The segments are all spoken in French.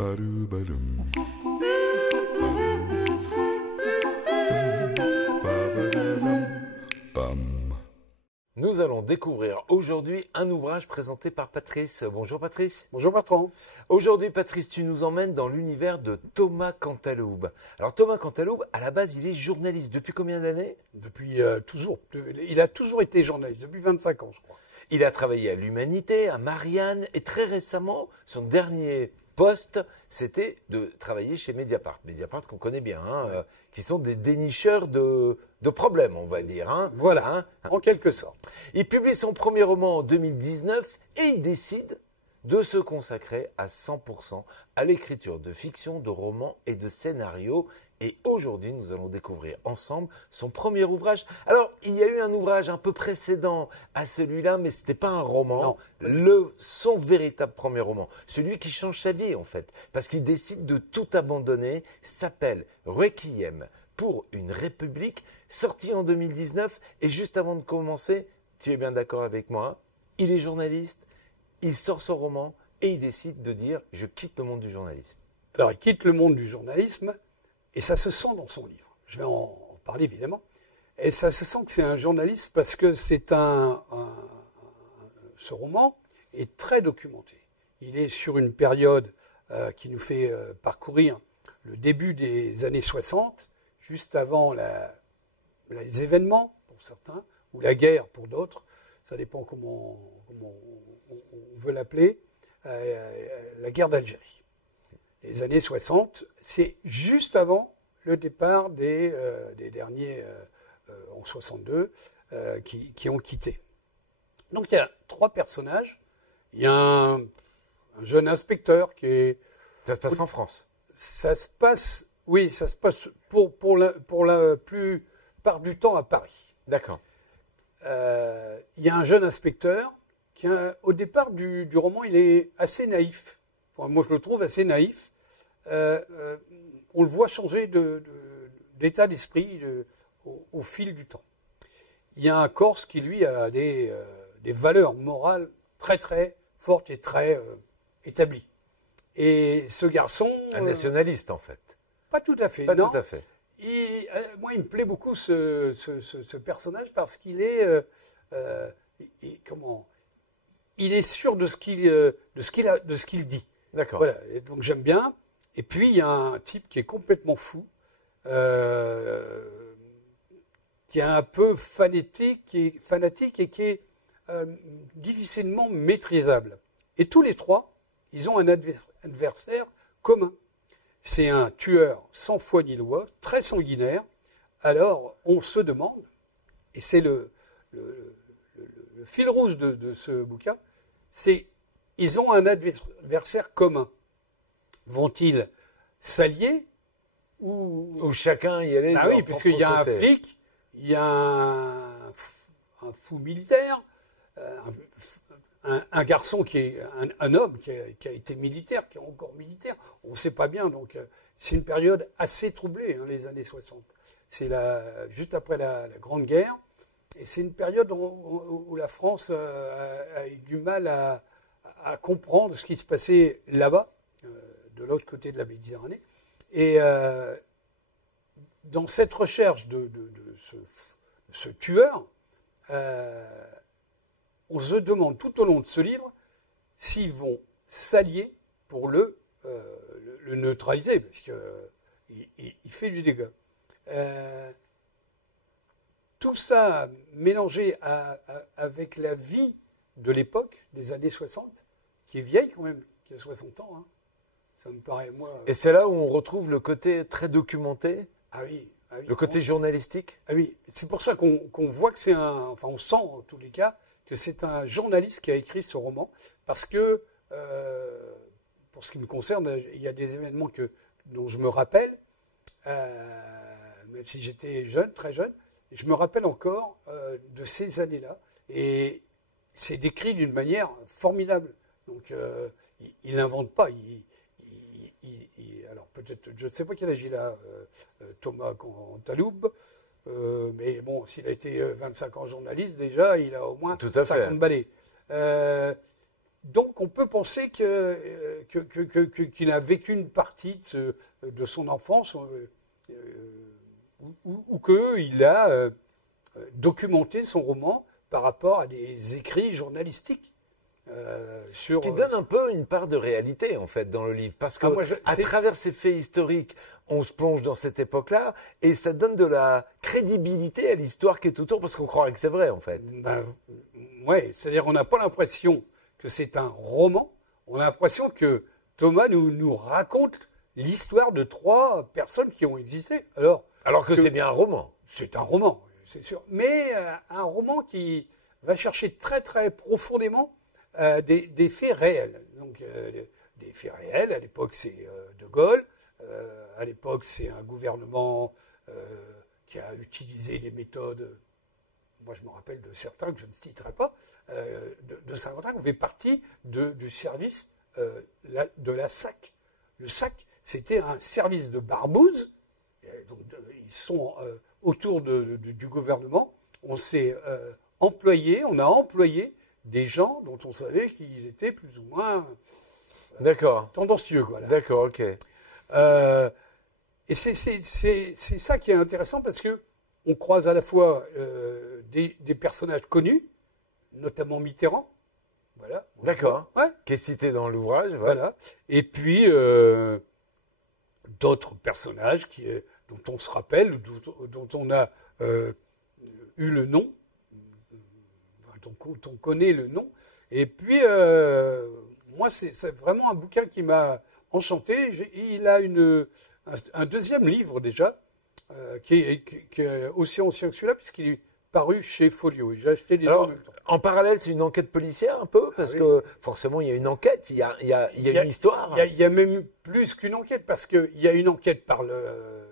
Ba-doo-ba-dum. Bam. Nous allons découvrir aujourd'hui un ouvrage présenté par Patrice. Bonjour Patrice. Bonjour Bertrand. Aujourd'hui Patrice, tu nous emmènes dans l'univers de Thomas Cantaloupe. Alors Thomas Cantaloupe, à la base, il est journaliste. Depuis combien d'années? Depuis toujours. Il a toujours été journaliste, depuis 25 ans, je crois. Il a travaillé à l'Humanité, à Marianne, et très récemment, son dernier poste, c'était de travailler chez Mediapart. Mediapart qu'on connaît bien, hein, qui sont des dénicheurs de problèmes, on va dire. Hein. Voilà, Hein. en quelque sorte. Il publie son premier roman en 2019 et il décide de se consacrer à 100% à l'écriture de fiction, de romans et de scénarios. Et aujourd'hui, nous allons découvrir ensemble son premier ouvrage. Alors, il y a eu un ouvrage un peu précédent à celui-là, mais ce n'était pas un roman. Non. Son véritable premier roman, celui qui change sa vie en fait, parce qu'il décide de tout abandonner, s'appelle Requiem pour une République, sorti en 2019. Et juste avant de commencer, tu es bien d'accord avec moi, il est journaliste, il sort son roman et il décide de dire « je quitte le monde du journalisme ». Alors, il quitte le monde du journalisme et ça se sent dans son livre. Je vais en parler évidemment. Et ça se sent que c'est un journaliste parce que ce roman est très documenté. Il est sur une période qui nous fait parcourir le début des années 60, juste avant les événements pour certains, ou la guerre pour d'autres. Ça dépend comment on veut l'appeler, la guerre d'Algérie. Les années 60, c'est juste avant le départ des derniers en 62 qui ont quitté. Donc il y a trois personnages. Il y a un jeune inspecteur qui est... Ça se passe en France. Ça se passe pour la plupart du temps à Paris. D'accord. Il y a un jeune inspecteur qui, au départ du roman, il est assez naïf. Enfin, moi, je le trouve assez naïf. On le voit changer d'état d'esprit au fil du temps. Il y a un Corse qui, lui, a des valeurs morales très, très fortes et très établies. Et ce garçon... Un nationaliste, en fait. Pas tout à fait. Pas non. tout à fait. Moi, il me plaît beaucoup ce personnage parce qu'il est... il est sûr de ce qu'il dit. D'accord. Voilà. Et donc j'aime bien. Et puis il y a un type qui est complètement fou, qui est un peu fanatique et qui est difficilement maîtrisable. Et tous les trois, ils ont un adversaire commun. C'est un tueur sans foi ni loi, très sanguinaire. Alors on se demande, et c'est le fil rouge de ce bouquin, c'est ils ont un adversaire commun. Vont-ils s'allier ou chacun y aller? Ah oui, puisqu'il y a un flic, il y a un fou militaire, un garçon qui est un homme qui a été militaire, qui est encore militaire. On ne sait pas bien, donc c'est une période assez troublée, hein, les années 60. C'est juste après la Grande Guerre. Et c'est une période où la France a eu du mal à comprendre ce qui se passait là-bas, de l'autre côté de la Méditerranée. Et dans cette recherche de ce tueur, on se demande tout au long de ce livre s'ils vont s'allier pour le neutraliser, parce qu'il fait du dégât. Tout ça mélangé avec la vie de l'époque, des années 60, qui est vieille quand même, qui a 60 ans. Hein. Ça me paraît, moi... Et c'est là où on retrouve le côté très documenté, ah oui, le côté journalistique. Ah oui, c'est pour ça qu'on voit que c'est enfin on sent en tous les cas, que c'est un journaliste qui a écrit ce roman, parce que, pour ce qui me concerne, il y a des événements dont je me rappelle, même si j'étais jeune, très jeune, je me rappelle encore de ces années-là, et c'est décrit d'une manière formidable. Donc, il n'invente pas. Alors, peut-être, je ne sais pas quel âge il a, Thomas Cantaloupe, mais bon, s'il a été 25 ans journaliste, déjà, il a au moins 50 balais. donc on peut penser qu'il a vécu une partie de son enfance ou qu'il a documenté son roman par rapport à des écrits journalistiques. Ce qui donne un peu une part de réalité, en fait, dans le livre. Parce que à travers ces faits historiques, on se plonge dans cette époque-là et ça donne de la crédibilité à l'histoire qui est autour parce qu'on croirait que c'est vrai, en fait. Oui, c'est-à-dire on n'a pas l'impression que c'est un roman, on a l'impression que Thomas nous raconte l'histoire de 3 personnes qui ont existé. Alors que c'est bien un roman. C'est un roman, c'est sûr. Mais un roman qui va chercher très très profondément des faits réels. Donc des faits réels, à l'époque c'est De Gaulle, à l'époque c'est un gouvernement qui a utilisé des méthodes, moi je me rappelle de certains que je ne citerai pas, de Saint-Quentin qui fait partie du service de la SAC. Le SAC, c'était un service de barbouze, donc ils sont autour du gouvernement, on a employé des gens dont on savait qu'ils étaient plus ou moins tendancieux. Voilà. D'accord, ok. Et c'est ça qui est intéressant parce que on croise à la fois des personnages connus, notamment Mitterrand. Voilà. D'accord. Ouais. Qui est cité dans l'ouvrage. Ouais. Voilà. Et puis d'autres personnages dont on se rappelle, dont on a eu le nom. On connaît le nom. Et puis, moi, c'est vraiment un bouquin qui m'a enchanté. Il a un deuxième livre déjà, qui est aussi ancien que celui-là, puisqu'il est paru chez Folio. J'ai acheté les deux en même temps. En parallèle, c'est une enquête policière un peu, parce que forcément, il y a une enquête, il y a une histoire. Il y a même plus qu'une enquête, parce qu'il y a une enquête par le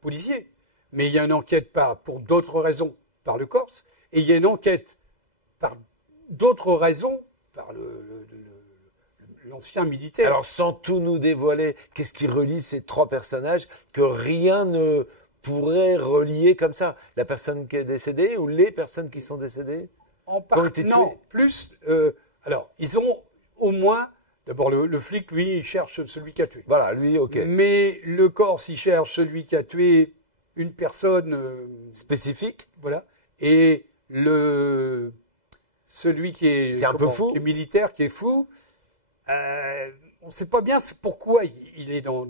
policier, mais il y a une enquête pour d'autres raisons par le Corse, et il y a une enquête par d'autres raisons, par l'ancien militaire. Alors, sans tout nous dévoiler, qu'est-ce qui relie ces 3 personnages que rien ne pourrait relier comme ça? La personne qui est décédée ou les personnes qui sont décédées? Non, plus... alors, ils ont au moins... D'abord, le flic, lui, il cherche celui qui a tué. Voilà, lui, ok. Mais le Corse, il cherche celui qui a tué une personne... spécifique. Voilà. Et celui qui est un peu fou, qui est militaire, qui est fou, on ne sait pas bien pourquoi il est dans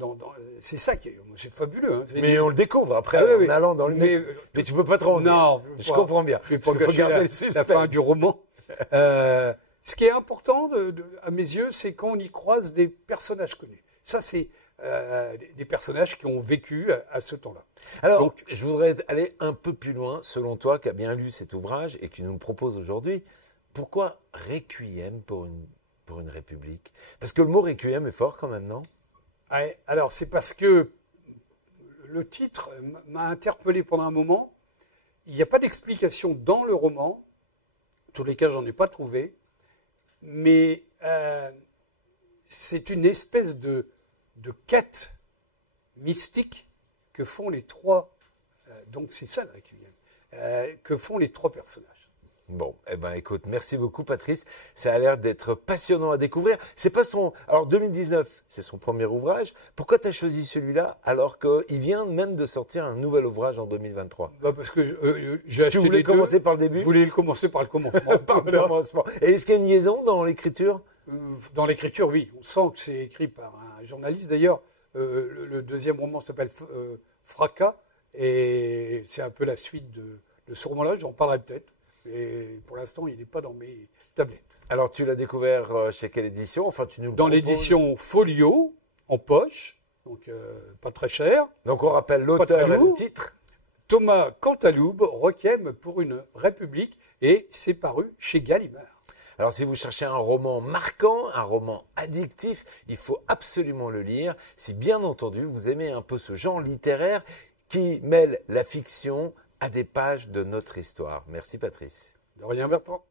c'est ça qui est fabuleux. Hein. Mais on le découvre après en allant dans le mais tu peux pas te rendre. Non, je comprends bien. Je vais pas gâcher la fin du roman. Ce qui est important à mes yeux, c'est qu'on y croise des personnages connus. Ça, c'est des personnages qui ont vécu à ce temps-là. Alors, donc, je voudrais aller un peu plus loin, selon toi, qui a bien lu cet ouvrage et qui nous le propose aujourd'hui. Pourquoi Requiem pour une république? Parce que le mot Requiem est fort quand même, non? Ouais, alors, c'est parce que le titre m'a interpellé pendant un moment. Il n'y a pas d'explication dans le roman. En tous les cas, j'en ai pas trouvé. Mais c'est une espèce de quête mystique que font les 3. Donc, c'est ça le Requiem. Que font les 3 personnages. Bon, eh ben, écoute, merci beaucoup, Patrice. Ça a l'air d'être passionnant à découvrir. C'est pas alors, 2019, c'est son premier ouvrage. Pourquoi tu as choisi celui-là alors qu'il vient même de sortir un nouvel ouvrage en 2023? Parce que j'ai acheté. Tu voulais commencer par le début? Je voulais commencer par le commencement. Par le commencement. Et est-ce qu'il y a une liaison dans l'écriture? Dans l'écriture, oui. On sent que c'est écrit par un journaliste. D'ailleurs, le deuxième roman s'appelle Fracas. Et c'est un peu la suite de ce roman-là. J'en parlerai peut-être. Et pour l'instant, il n'est pas dans mes tablettes. Alors, tu l'as découvert chez quelle édition? Enfin, tu nous le Dans l'édition Folio, en poche, donc pas très cher. Donc, on rappelle l'auteur et le titre. Thomas Cantaloupe, Requiem pour une république, et c'est paru chez Gallimard. Alors, si vous cherchez un roman marquant, un roman addictif, il faut absolument le lire. Si, bien entendu, vous aimez un peu ce genre littéraire qui mêle la fiction à des pages de notre histoire. Merci Patrice. De rien, Bertrand.